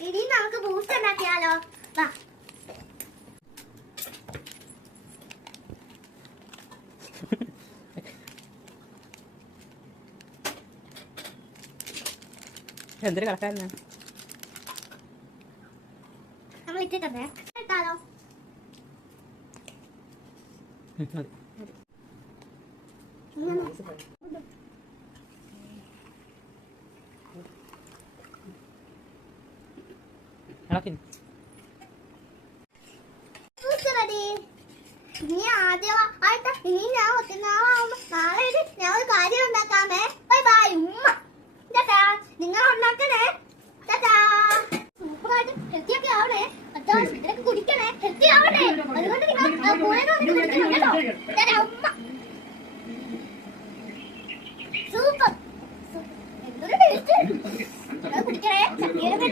ഇനി നമുക്ക് ബൂസ്റ്റ് ഉണ്ടാക്കിയാലോ? വാ. എന്തൊരു കളക്കാരനാ നമ്മൾ ഇട്ടിട്ടേ ഇട്ടാലോ? ഇനി ആദ്യമായിട്ട് ഇനി ഞാൻ ഒത്തിനാളാവുമ്പോ നാളെ ഞാൻ ഒരു കാര്യം ഉണ്ടാക്കാമേ. ബൈ ബൈ ഉമ്മ. ചേട്ടാ നിങ്ങൾ ഉണ്ടാക്കണേ. ചേട്ടാ സൂപ്പറായിട്ട് ഹെൽത്തി ഒക്കെ ആവണേ. അത്യാവശ്യം ഇതിലൊക്കെ കുടിക്കണേ. ഹെൽത്തി ആവണേ. അതുകൊണ്ട് നിങ്ങൾ കുടിക്കണം കേട്ടോ. ചേട്ടാ ഉമ്മ. സൂപ്പർ. എന്തൊരു ടേസ്റ്റ്. കുടിക്കണേ. ചട്ടിയിലൊക്കെ